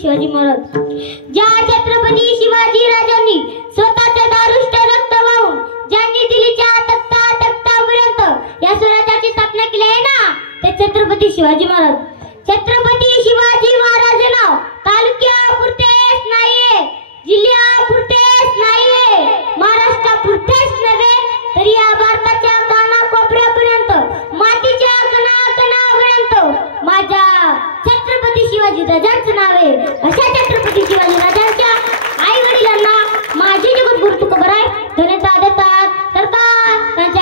शिवाजी महाराज ज्या छत्रपती शिवाजी राजांनी स्वतःचे दारुष्ट रक्त वाहून ज्यांनी दिल्लीच्या तख्ता तख्तापर्यंत या स्वराज्याची स्थापना केली आहे ना ते छत्रपती शिवाजी महाराज। छत्रपती शिवाजी महाराज नाव तालुक्यापुरतेच नाहीये, जिल्ह्यापुरतेच नाहीये, महाराष्ट्रापुरतेच नव्हे तर या भारताच्या कानाकोपऱ्यापर्यंत मातीच्या कणाकणापर्यंत माझ्या छत्रपती शिवाजी राजांचं नाव आहे। अशा छत्रपती शिवाजी राजांच्या आई वडिलांना माझे जगद्गुरु तुकोबराय धन्यवाद देतात तर का त्यांच्या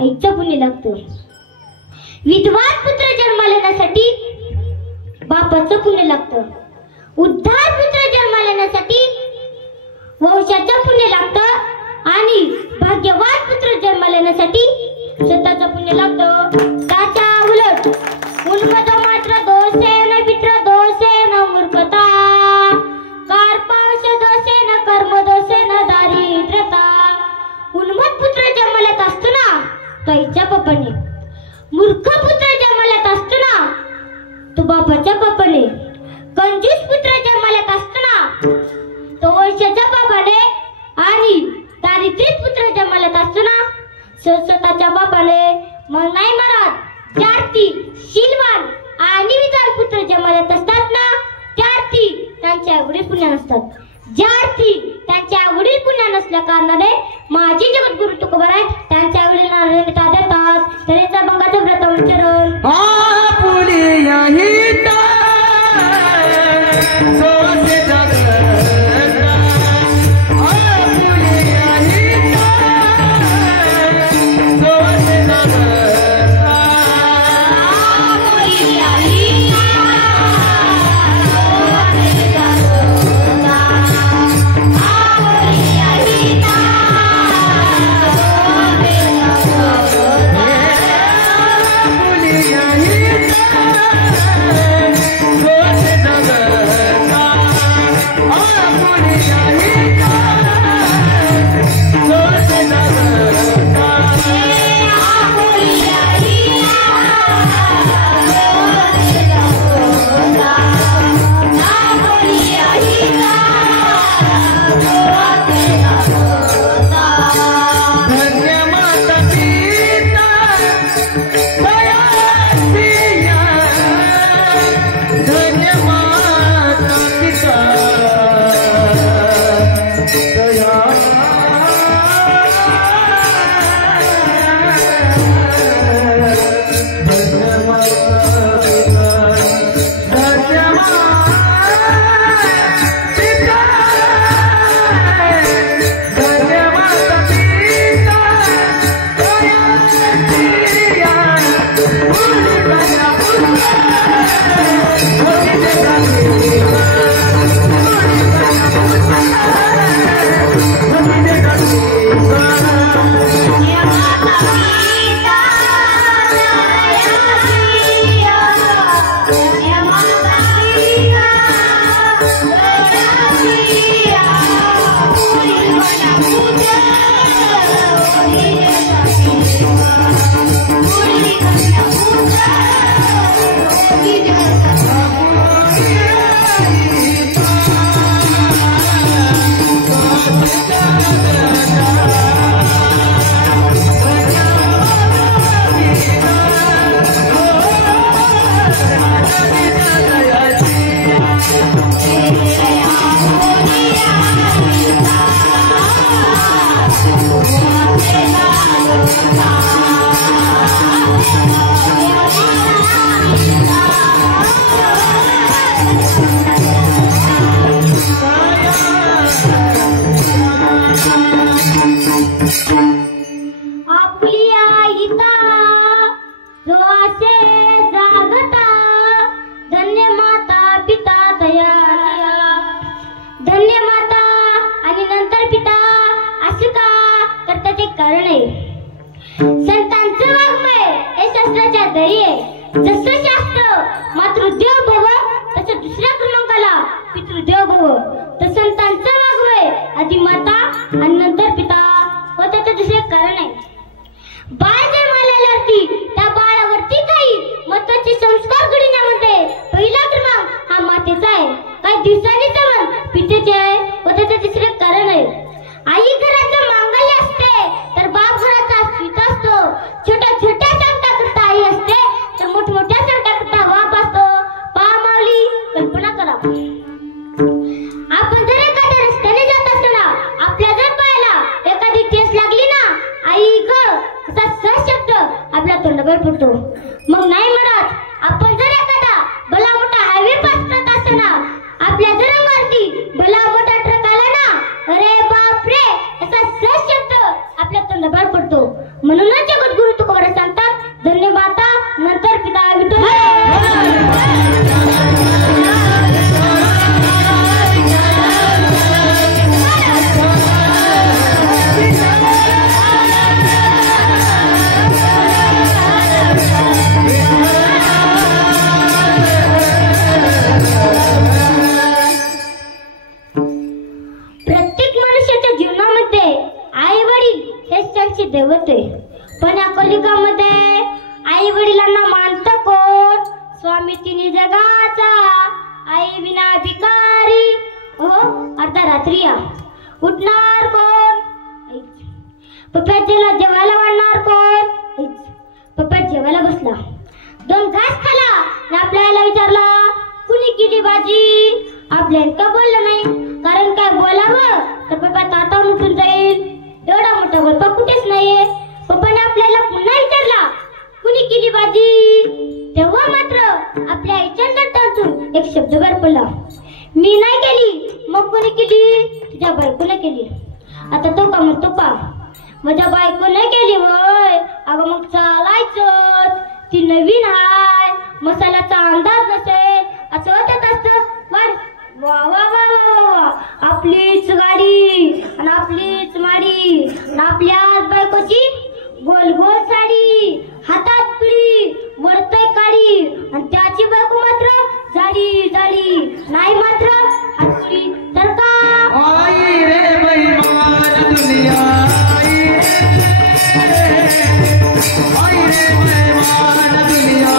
आईचं पुण्य लागतं. विधवान पुत्र जन्माला येण्यासाठी बापाचं पुण्य लागतं. उद्धार पुत्र जन्माला येण्यासाठी वंशाचं पुण्य लागतं आणि भाग्यवान पुत्र जन्माला येण्यासाठी स्वतःचं पुण्य लागतं. त्याच्या उलट उन्मत्त मात्र दोषेन पित्र दोषेन मूर्खता कार्पांश दोषेन कर्म दोषेन दारिद्र्यता. उन्मत्त पुत्र जन्माला येत असतो ना ताईच्या बापाने. मूर्ख पुत्र जन्माला असताना तो बापाच्या बापाने. कंजूस पुत्र जन्माला असताना तो वंशाच्या बापाने. आणि दारिद्र्य पुत्र जन्माला असताना स्वतःच्या बापाने. मग नाही महाराज, ज्यार्थी शीलवान आणि विद्वान पुत्र जन्माला असतात ना, त्यार्थी त्यांच्या आवडी पुण्य नसतात. ज्यार्थी त्यांच्या आवडी पुण्य नसल्या कारणाने माझे जगद्गुरु तुकोबाराय त्यांच्या आवडीला देतात. तऱ्हेचा बंगाचं व्रत चरण कलिकामध्ये आई वडिलांना मानत कोण? स्वामी तिन्ही जगाचा, आई विना भिकारी. अर्धा रात्री उठणार कोण? पप्पाजीला जेवायला वाढणार कोण? पप्पा जेवायला बसला, 2 घास खाला आणि आपल्या आईला विचारला कुणी केली भाजी? आपल्याला का बोललं नाही, कारण काय बोलावं तर पप्पा ताटावर उठून जाईल. एवढा मोठा पप्पा कुठेच नाहीये. पप्पाने आपल्याला पुन्हा विचारला कुणी केली भाजी? तेव्हा मात्र आपल्या आईच्या तोंडातून एक शब्द बाहेर पडला, मी नाही केली. मग कोणी केली? तुझ्या बायकोने केली. आता तो का म्हणतो का माझ्या बायकोने केली होय? अगं मग चालायचंच, ती नवीन हाय, मसाल्याचा अंदाज नसेल असं वाटत असतं. वा वा वा वा, आपलीच गाडी आणि आपलीच माडी आणि आपल्याच बायकोची गोल गोल साडी, हातात पिढी, वरतय काडी आणि त्याची बायको मात्र जाडी जाडी, नाही मात्र हातपुडी. तर का आई रे बेईमान दुनिया, आई रे बेईमान दुनिया,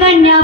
कन्या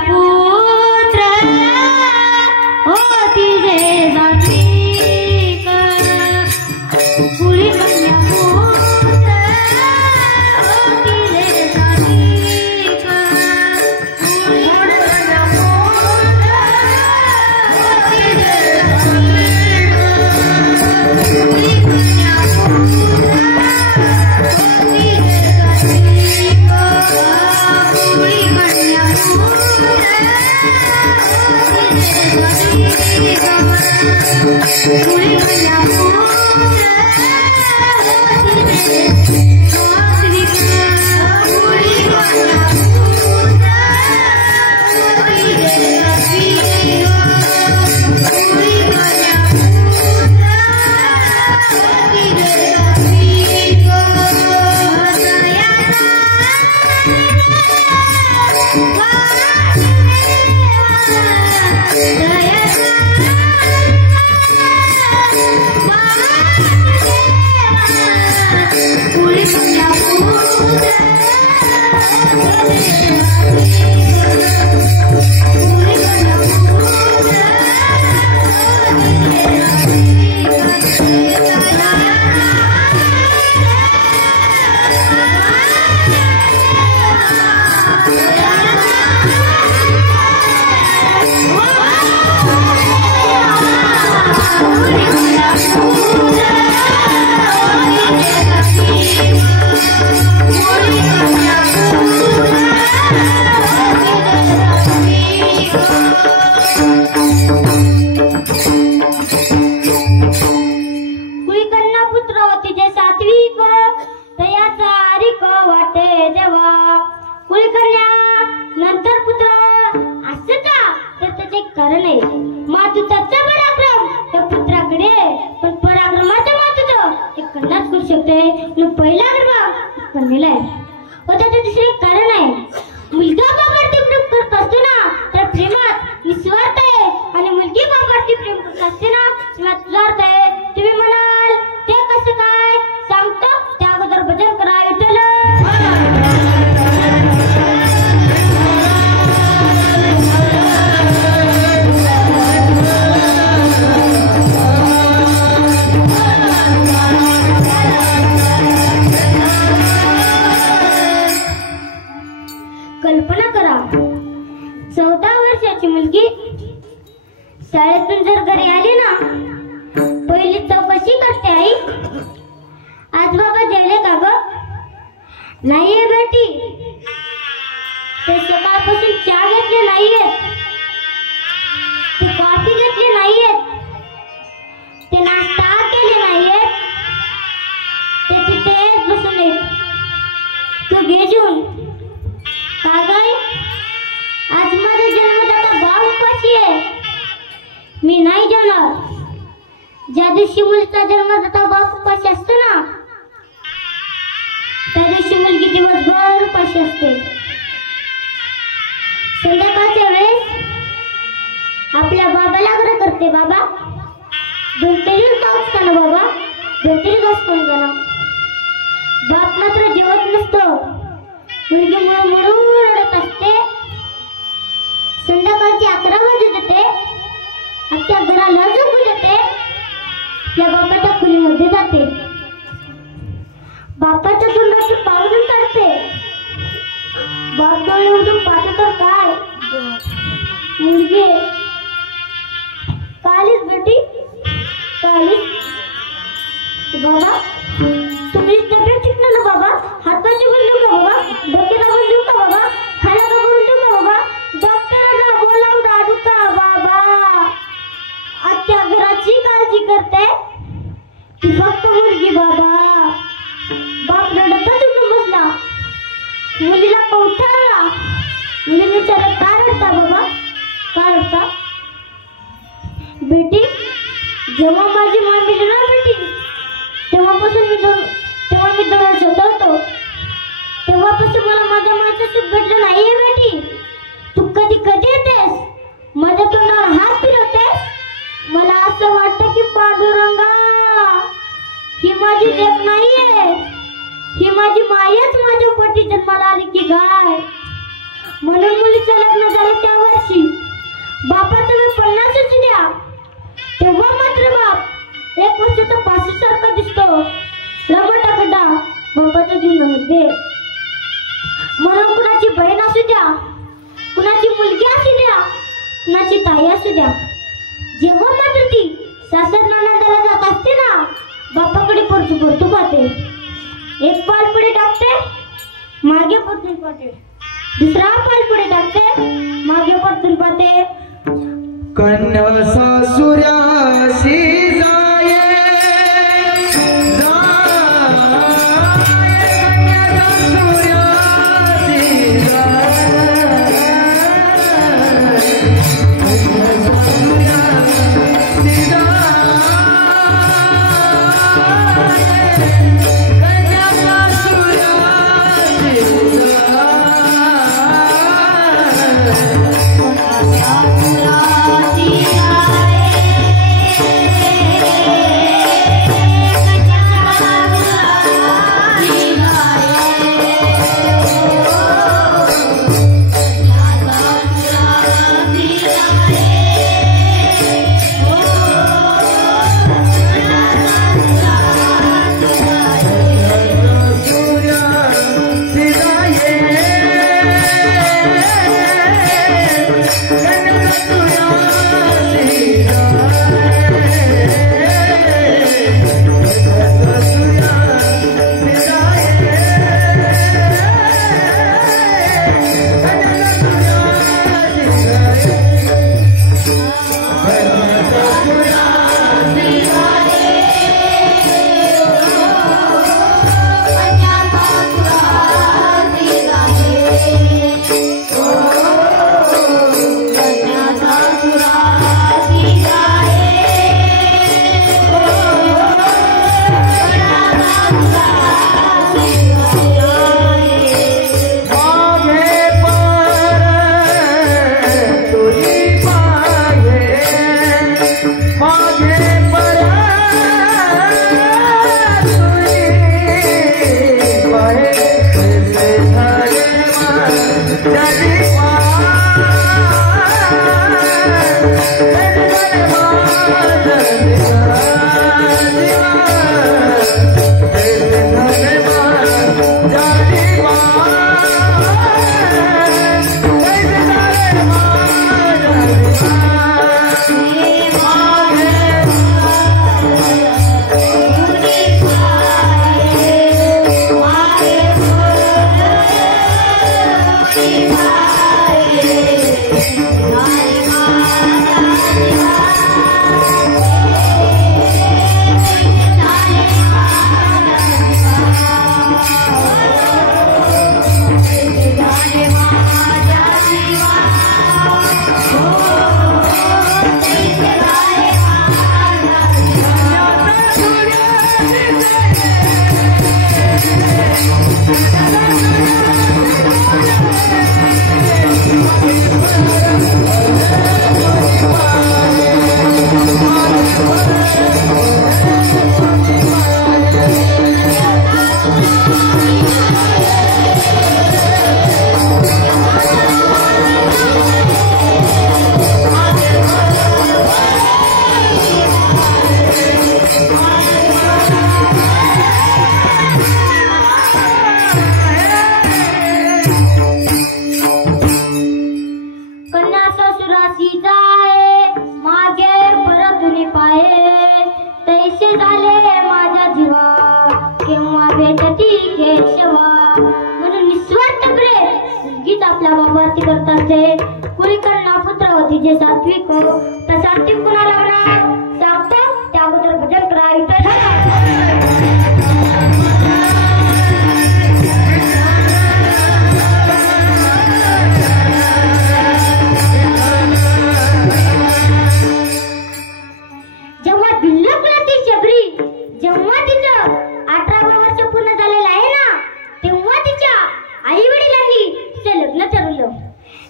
कन्या सासुऱ्याशी जे सात्विक तर सात्विक कुणाला म्हणा सांगतो त्या अगोदर भजन करायचं जेव्हा बिल्लकला ती शबरी जेव्हा तिचं 18 वर्ष पूर्ण झालेलं आहे ना तेव्हा तिच्या आई वडिलांनी तिचं लग्न ठरवलं.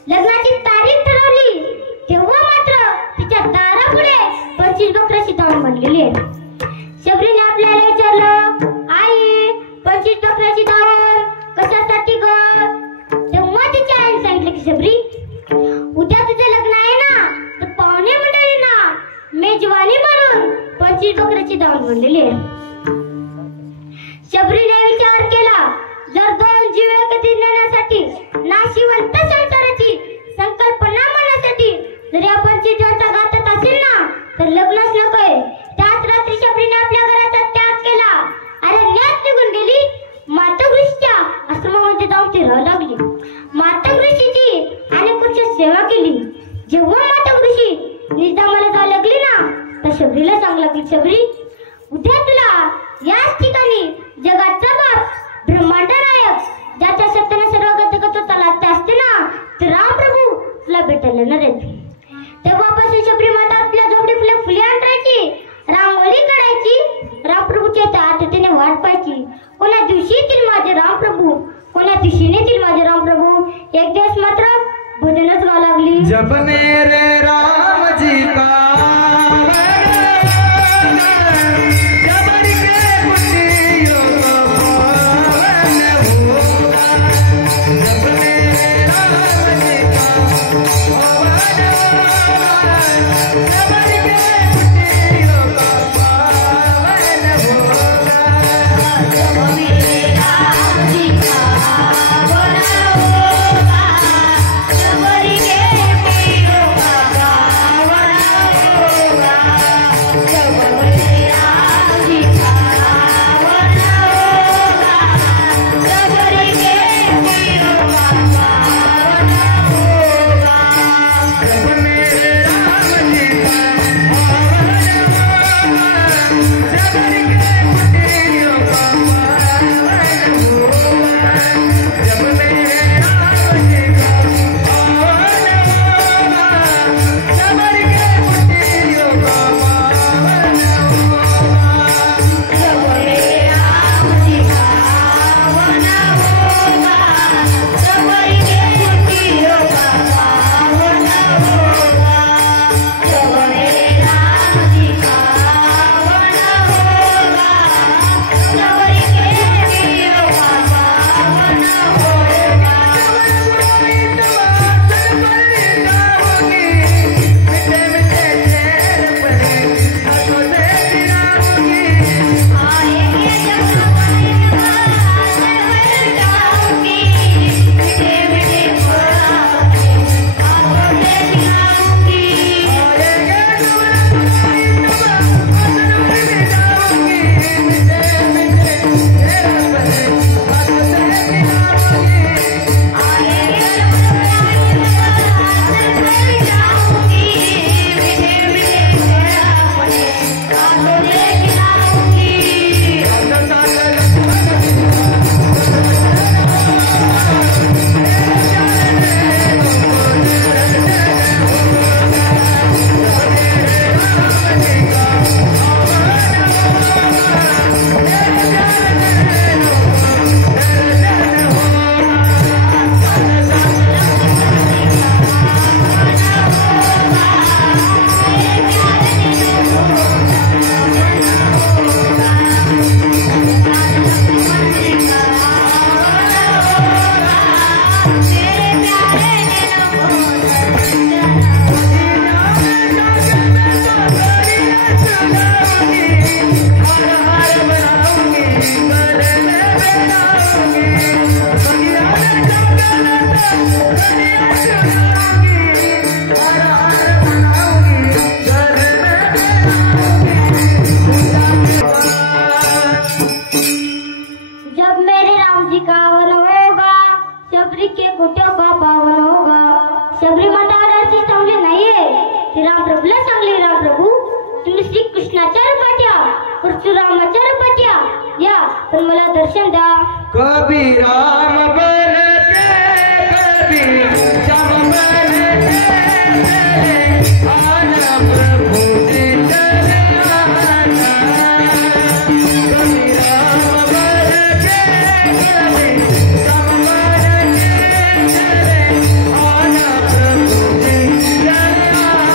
लग्नाची तारीख ठरवली तेव्हा मात्र तिच्या दारापुढे 25 बकऱ्याची दावण बनलेली आहे. शबरीने आपल्याला विचारलं आई 25 बकऱ्याची दावण कशासाठी ग? तेव्हा तिच्या आईने सांगितलं की शबरी उद्या तुझं लग्न आहे ना तर पाहुणे मंडळींना मेजवानी म्हणून 25 बकऱ्याची दावण बनलेली आहे. शबरीने विचार केला जर 2 जीव एकत्रित नेण्यासाठी नाशिवंत संसाराची संकल्पना म्हणण्यासाठी जर आपण चित्राचा घातक असेल ना तर लग्नच नकोय. त्याच रात्री शबरीने आपल्या घराचा त्याग केला. अरण्यात निघून गेली. मातृऋषीच्या आश्रमामध्ये जाऊन ती राहू लागली. मातृऋषीची अनेक वर्ष सेवा केली. जेव्हा मातृऋषी निजामाला जाऊ लागली ना तर शबरीला सांगू लागली शबरी उद्या तुला याच ठिकाणी जगाचा बाप ब्रह्मांड नायक ज्याच्या सत्याने सर्व गतगत लागते असते ना तर रामप्रभू तुला भेटायला येणार आहेत. तेव्हापासून शबरी माता आपल्या झोपडी फुले आणरायची, रांगोळी काढायची, रामप्रभूच्या आततेने वाट पाहायची. कोणा दिवशी येतील माझे रामप्रभू, कोणा दिवशी येतील माझे रामप्रभू. एक दिवस मात्र भजनच गाऊ लागली. जब मेरे राम जी का जबर के कुटियों का पावन होगा, जब मेरे राम जी का पावन होगा, जबर के कुटियों का पावन होगा, जब मेरे राम जी का पावन होगा, जबर के कुटियों का पावन होगा, जब मेरे राम जी का पावन होगा, जबर के कुटियों का पावन होगा। जब मेरे राम जी का पावन होगा, जबर के कुटियों का पावन होगा, जब मेरे राम जी का पावन होगा, जबर के कुटियों का पावन होगा, जब मेरे राम जी का पावन होगा, जबर के कुटियों का पावन होगा, जब मेरे राम जी का पावन होगा, जबर के कुटियों का पावन होगा। मीठे मीठे चेहरे पर हाथों से गिराऊंगी, आएंगे जब बात कर जाऊंगी, मीठे मीठे पुराने हाथों से गिराऊंगी। आएंगे जब मिटाऊंगी, मीठे मीठे चेहरे पर हाथों से गिराऊंगी, आएंगे जब बात कर जाऊंगी, मीठे मीठे पुराने हाथों से गिराऊंगी। जब मेरे राम जी का वन होगा, शबरी के कुटियों का पावन होगा। शबरी माता अशी चांगली नाहीये, ती राम प्रभूला चांगली. राम प्रभू तुम्ही श्री कृष्णाच्या रूपाच्या परशुरामाच्या रूपाच्या या, पण मला दर्शन द्या. कभी राम बनते कभी श्याम बनते आना प्रभु जी चले आना, कभी राम बनते कभी श्याम बनते चले आना प्रभु जी चले आना।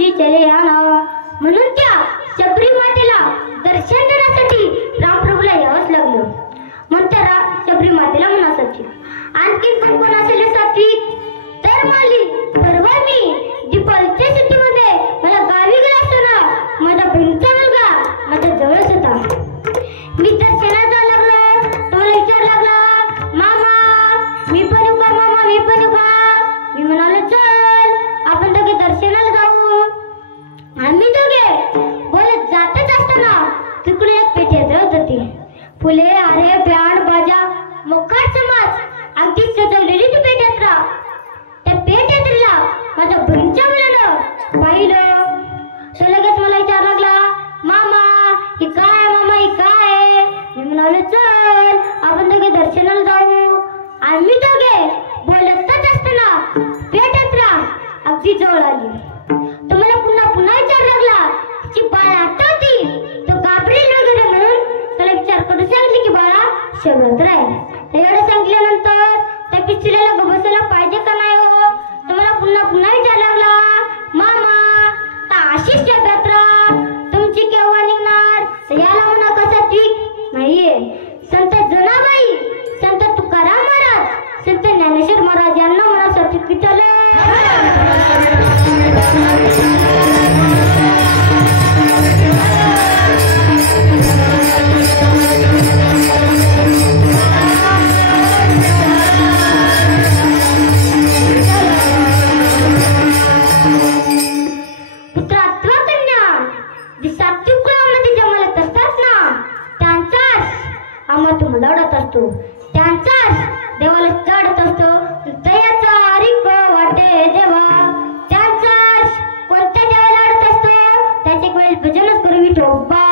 मुझी चले आना. म्हणून त्या शबरी मातेला दर्शन देण्यासाठी रामप्रभूला यावंच लागलं. मग त्या शबरी मातेला म्हणासाठी आणखी कोण असेल सात्विक तर माली परवा मी दीपावलीच्या सुट्टीमध्ये मला गावी गेला असताना माझा बहिणीचा मुलगा माझ्या जवळच होता. मी दर्शनाला लागलो. तो मला विचार लागला, मामा मी पण येऊ का, मामा मी पण येऊ का. मी म्हणालो चल आपण दोघे दर्शनाला जाऊ. आम्ही दोघे बोलत जातच असताना तिकडे एक पेटी यात्रा होती. फुले आरे बँड बाजा मोकाट समाज अगदी सजवलेली ती पेट यात्रा. त्या पेट यात्रेला माझ्या बहिणीच्या मुलानं पाहिलं. तो लगेच मला विचार लागला, मामा ही काय, मामा ही काय. मी म्हणाले चल आपण दोघे दर्शनाला जाऊ. आम्ही दोघे बोलतच असताना पेट यात्रा अगदी जवळ आली. तो मला पुन्हा विचार लागला, तिची बाळ आठवती तो घाबरेल वगैरे म्हणून त्याला विचार करून सांगितले की बाळा शबत राहील. एवढं सांगितल्यानंतर त्या पिचऱ्याला गबसायला पाहिजे का नाही हो. तो मला पुन्हा विचार लागला, मामा ता अशीच यात्रा तुमची केव्हा निघणार. तर याला म्हणा कसा ट्विक नाहीये. संत जनाबाई, संत तुकाराम महाराज, संत ज्ञानेश्वर महाराज यांना म्हणा सत्विक विचारलं. त्यांचाच देवाला चढत असतो. दयाचा हरिक वाटे देवा. त्यांचाच कोणत्या देवाला अडत असतो. त्याचे एक वेळेस भजनच करू विठोबा.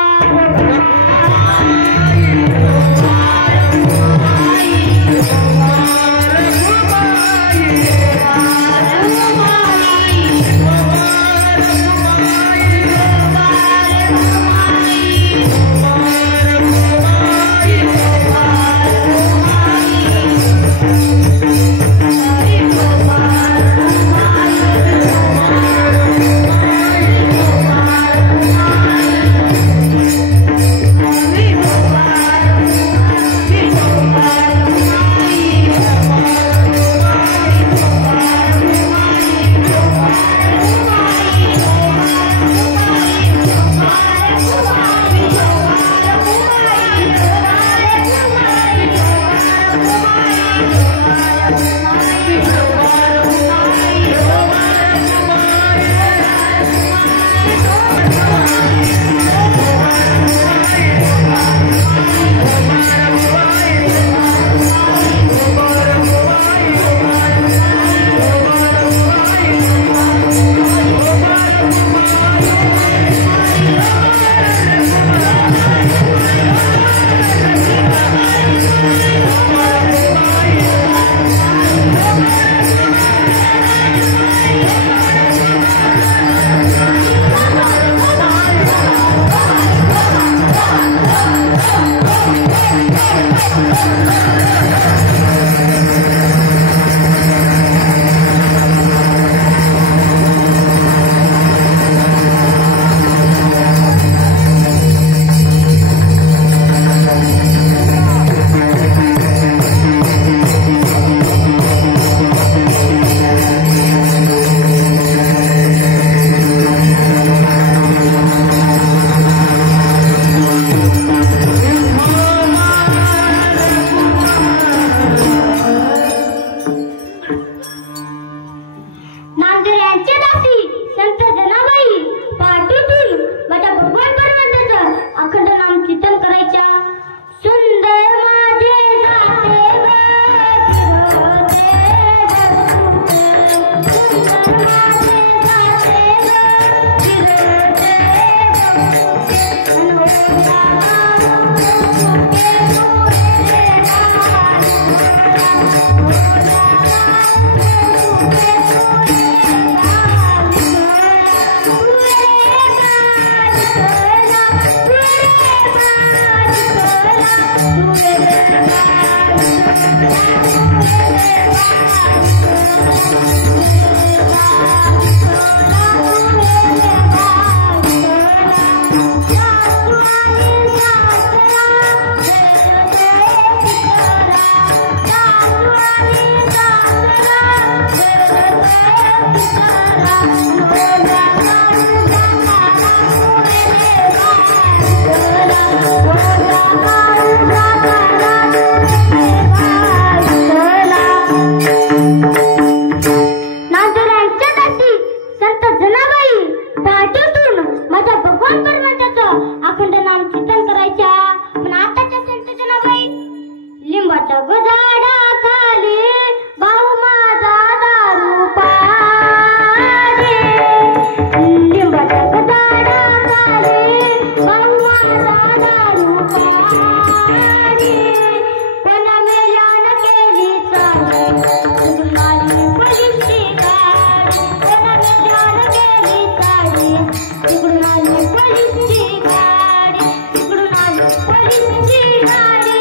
तिकडून आली पोलीसची गाडी, तिकडून आली पोलीसची गाडी,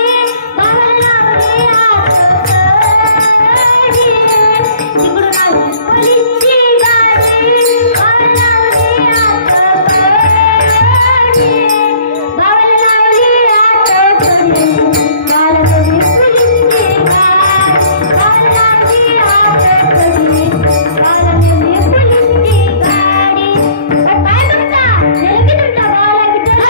भावाला लावली आतडी. तिकडून आली पोलीसची गाडी, भावाला लावली आतडी, भावाला लावली आतडी. भावाला लावली पोलीसची गाडी, भावाला लावली आतडी, भावाला लावली पोलीसची गाडी. काय बघता नेमकी तुमच्या भावाला विठ्ठल.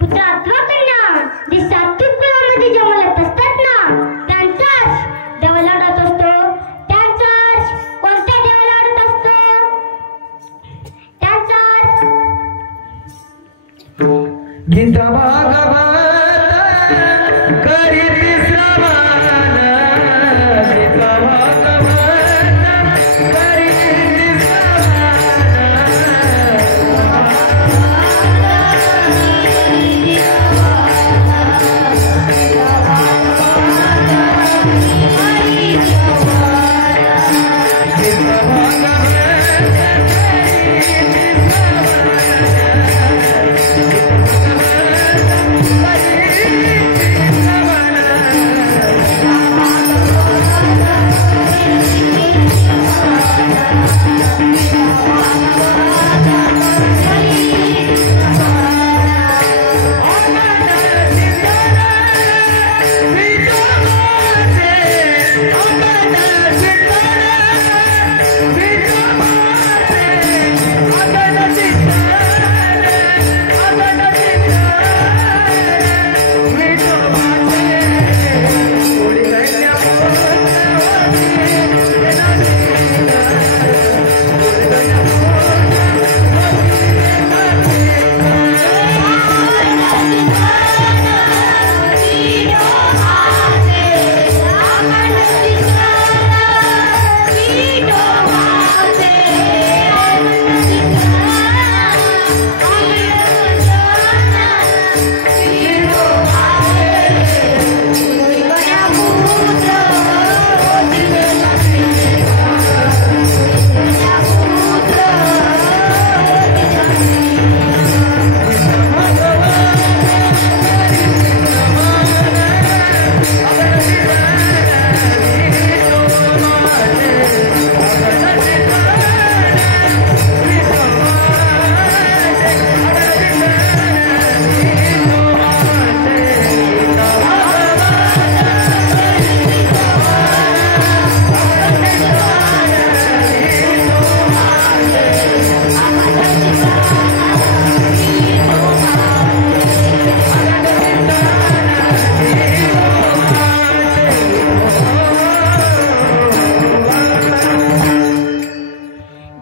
पुत्र अथवा कन्या जे सात्विक कुळामध्ये जन्मलेत असतात ना, त्यांचाच देवाला आवडत असतो. त्यांचाच कोणत्या देवाला आवडत असतो? त्यांचाच गीता भागवत करीती श्रवण, गीता भागवत करीती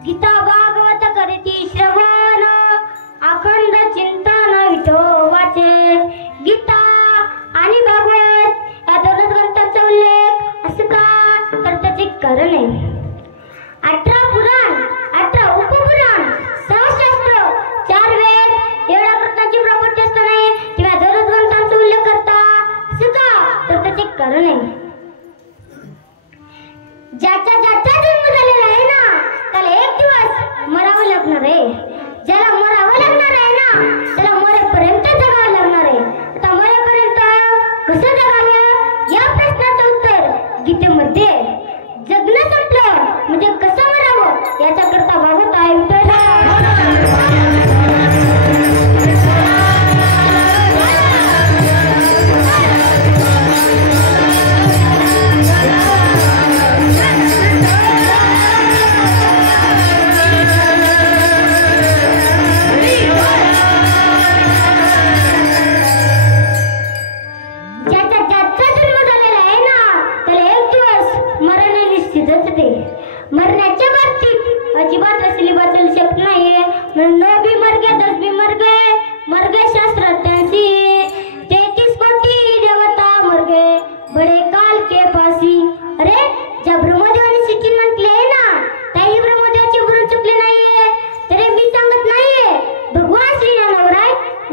गीता भागवत करीती श्रवण, अखंड चिंतन विठोबाचे. गीता आणि भागवत या दोनच ग्रंथांचा उल्लेख असं का, तर त्याचे कारण आहे. 18 पुराण, 18 उपपुराण, 6 शास्त्र, 4 वेद एवढ्या ग्रंथांची प्रॉपर्टी असताना किंवा दोनच ग्रंथांचा उल्लेख करता असं का, तर त्याचे कारण आहे. ज्याचा जन्म झालेला आहे ना, त्याला एक दिवस मरावं लागणार आहे. ज्याला मरावं लागणार आहे ना, त्याला मरेपर्यंत जगावं लागणार आहे. आता मरेपर्यंत कसं जगावं या प्रश्नाचं उत्तर गीतेमध्ये. जगणं संपलं म्हणजे कसं मरावं याच्या करता भागवत आहे. विठ्ठल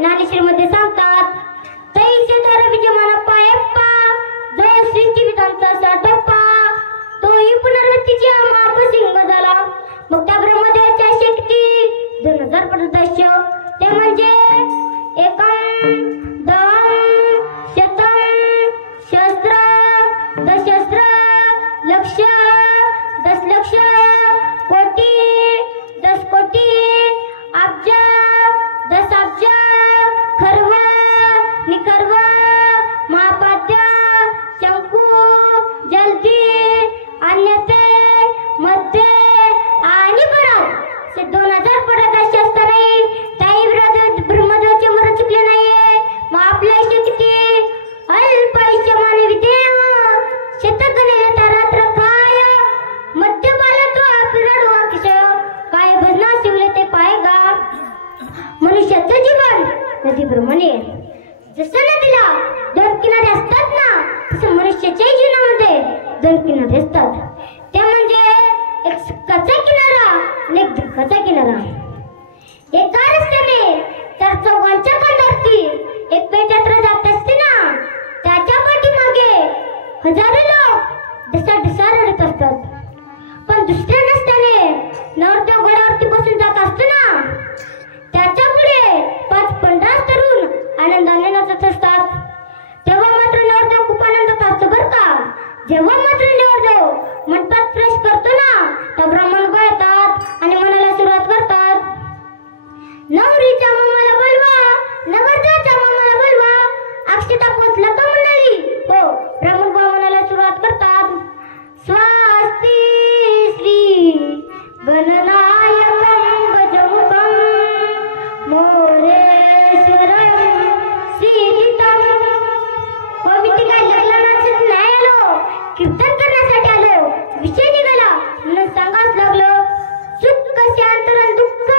ज्ञानेश्वरीमध्ये सांगतात, तैसे तर विजमान पायप्पा जो सृष्टी विधानचा साठप्पा तोही पुनर्वृत्तीची महापसिंग झाला. मग त्या ब्रह्मदेवाच्या शक्ती 2000 प्रदर्श ते म्हणजे एकम दहम शतम शस्त्र दशस्त्र लक्ष दशलक्ष कोटी 10 कोटी अब्ज 10 अब्ज खर्व निखर्व महापाद्य शंकू जलदी अन्यते मध्ये आणि बरोबर 2000 पडत असतानाही काही ब्रह्मदेवाचे मरण चुकले नाहीये. मग आपल्या शक्ती अल्प आयुष्यमान विदेव शतगणेता रात्र काय मध्यपाला तो आपला वाक्ष काय भजना शिवले ते पायगा. मनुष्याचं जीवन नदीप्रमाणे जसं नदीला 2 किनारे असतात ना तसं मनुष्याच्याही जीवनामध्ये 2 किनारे असतात. ते म्हणजे एक सुखाचा किनारा आणि एक दुःखाचा किनारा. एका रस्त्याने 4 चौघांच्या कंडारती एक पेटयात्रा जात असते ना त्याच्या पाठीमागे हजारो लोक ढसा रडत असतात. पण दुसऱ्या रस्त्याने नवरदेव घोड्यावरती बसून जात असतो ना त्याच्या पुढे 5 पंडास तरुण आनंदाने नाचत असतात. तेव्हा मात्र नवरदेव खूप आनंदात असतो बरं का. जेव्हा मात्र नवरदेव मंडपात प्रवेश करतो ना तर ब्राह्मण येतात आणि म्हणायला सुरुवात करतात, नवरीच्या मामाला बोलवा नवरदेवाच्या मामाला बोलवा अक्षता पोचला का मंडळी. हो ब्राह्मण म्हणायला सुरुवात करतात, स्वस्ती श्री गणनायकं गजमुखं मोरेश्वरं श्रीजितं. हो मी ती काय लग्नासाठी नाही आलो, कीर्तन करण्यासाठी आलो. विषय निघाला म्हणून सांगाच लागलो, सुख कसे अंतरण दुःख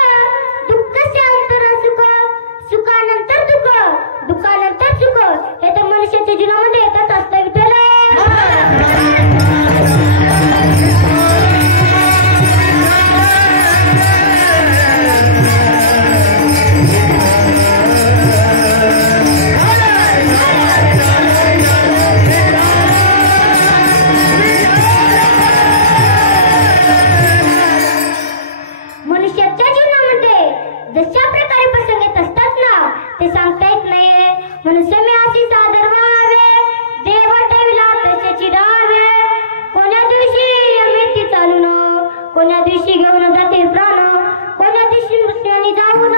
दुःख से अंतरण सुख सुखानंतर दुःख दुःखानंतर सुख हे तर मनुष्याच्या जीवनामध्ये येतच असतं. विठ्ठल मनुष्याच्या जीवनामध्ये जशा प्रकारे प्रसंग येत असतात ना ते सांगता येत नाहीये. मनुष्य मी अशी सादर व्हावे देव ठेविला तशाची राहावे. कोण्या दिवशी अमेठी चालून कोण्या दिवशी घेऊन जातील प्राण कोण्या दिवशी मृत्यूने जाऊन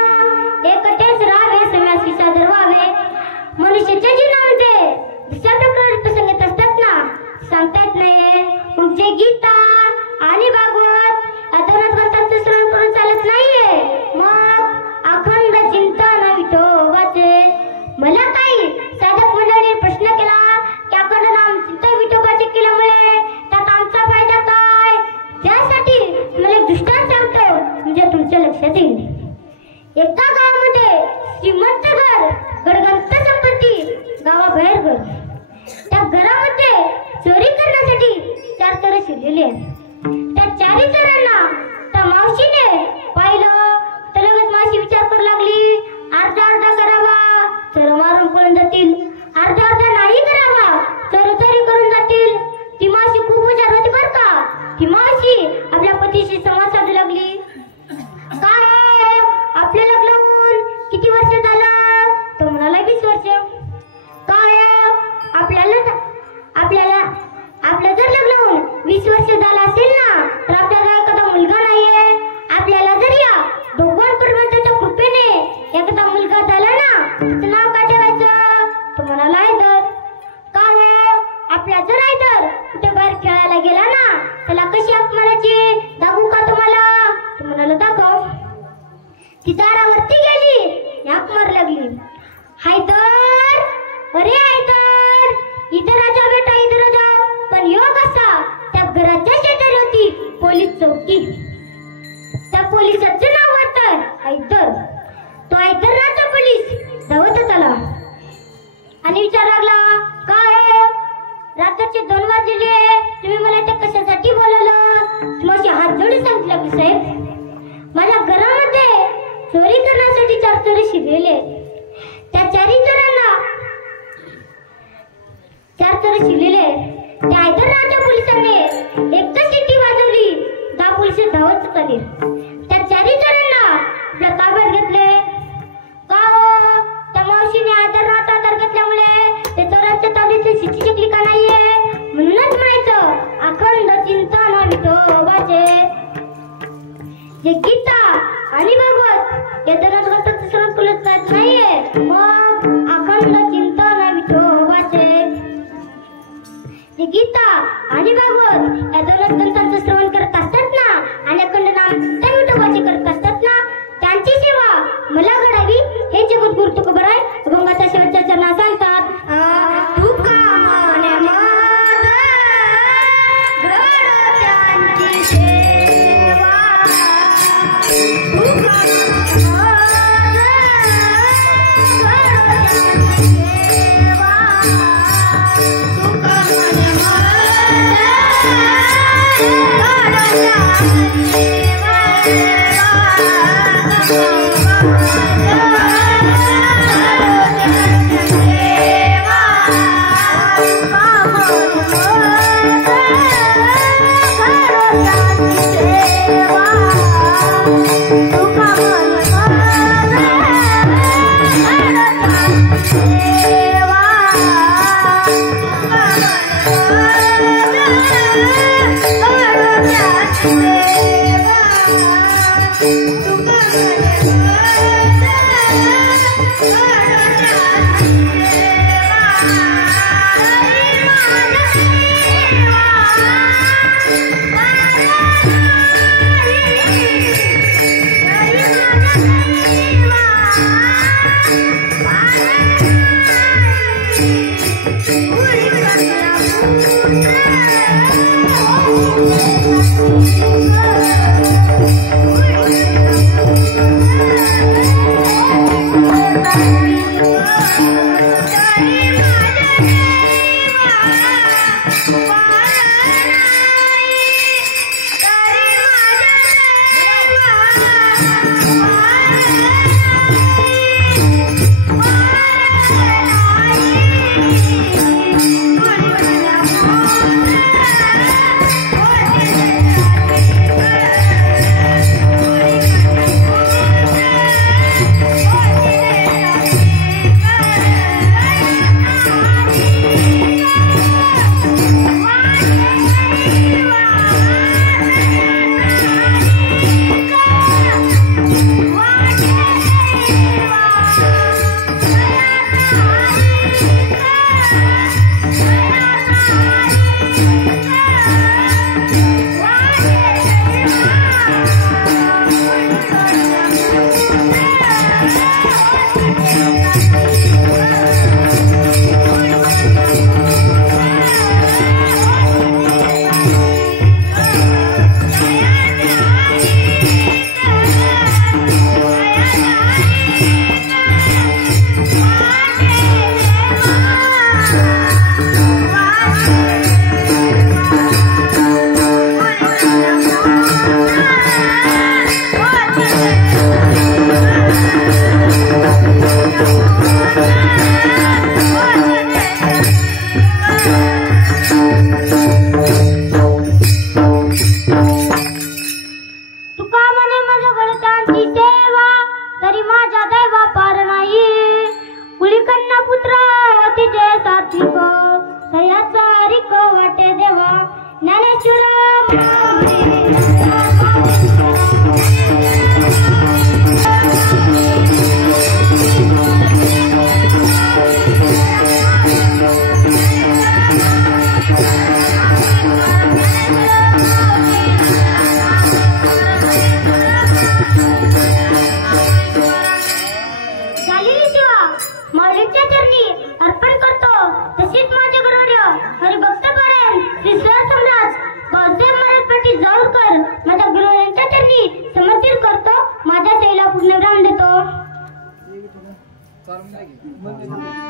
एकटेच राहावे सम्यासी सादर व्हावे. मनुष्याच्या जीवनामध्ये जशा प्रकारे प्रसंग येत असतात ना सांगता येत नाहीये. मग जे गीता आणि भागवत अथर्व ग्रंथांचं श्रवण करून चालत नाहीये. मग अखंड चिंतन विठोबाचे. मला काही साधक मंडळीने प्रश्न केला की अखंड नाम चिंतन विठोबाचे केल्यामुळे त्यात आमचा फायदा काय. त्यासाठी मला एक दृष्टांत सांगतो म्हणजे तुमच्या लक्षात येईल. एका गावामध्ये श्रीमंत घर गडगंत संपत्ती गावाबाहेर घर. त्या घरामध्ये चोरी करण्यासाठी 4 चोर शिरलेले आहेत. त्या 4 चोरांना त्या मावशीने पाहिलं तर लगेच मावशी विचार करू लागली, अर्धा करावा चोर मारून पळून जातील, अर्धा नाही करावा चोर चोरी करून जातील. ती मावशी खूप हुशार होती बरं का. ती मावशी आपल्या पतीशी संवाद साधू लागली, काय आपल्या लग्न होऊन किती वर्ष झालं. तो म्हणाला 20 वर्ष. काय आपलं जर लग्न होऊन 20 वर्ष झालं असेल ना तर आपल्याला एखादा मुलगा नाहीये. आपल्याला जर या भगवान कृपेने एखादा मुलगा झाला ना त्याचं नाव काय ठेवायचं. तो म्हणाला हैदर. का हो आपल्या जर हैदर कुठे बाहेर खेळायला गेला ना त्याला कशी हाक मारायची दाखवू का तुम्हाला. तो म्हणाला दाखव. ती दारावरती गेली हाक मार लागली, हैदर अरे हैदर इधर आजा बेटा इधर जाओ. पण योग असा त्या घराच्या शेजारी होती पोलीस चौकी. त्या पोलिसाचं नाव होतं हैदर. तो हैदराचा पोलीस धावतच आला आणि विचार लागला, काय रात्रीचे 2 वाजलेले तुम्ही मला ते कशासाठी बोलवलं. माझी हात जोडी सांगितलं की साहेब माझ्या घरामध्ये चोरी करण्यासाठी 4 चोर शिरलेले. त्या चार चोर शिरलेले त्या हैदराबादच्या पोलिसांनी एकच शिट्टी वाजवली, 10 पोलिस धावत चालले. त्या चारी चोरांना आपल्या ताब्यात घेतले. का हो, त्या मावशीने हैदराबाद ताब्यात घेतल्यामुळे ते चोरांच्या ताब्यातली शिट्टी शिकली का नाहीये? म्हणूनच म्हणायचं अखंड चिंता न विठोबाचे. जे गीता आणि भागवत या दोन ग्रंथांचं श्रवण केलं जात नाहीये, मग अखंड चिंता न विठोबाचे. जे गीता आणि भागवत या दोन ग्रंथांचं श्रवण करत असतात ना आणि अखंड नाम त्या विठोबाचे करत असतात ना, त्यांची सेवा मला घडावी हे जगद्गुरु तुकोबराय अभंगाच्या शेवटच्या चरणात सांगतात. तुका माने माझ घडो त्यांची सेवा, तुका माने माझ घडो त्यांची सेवा, तुका माने चालून नाही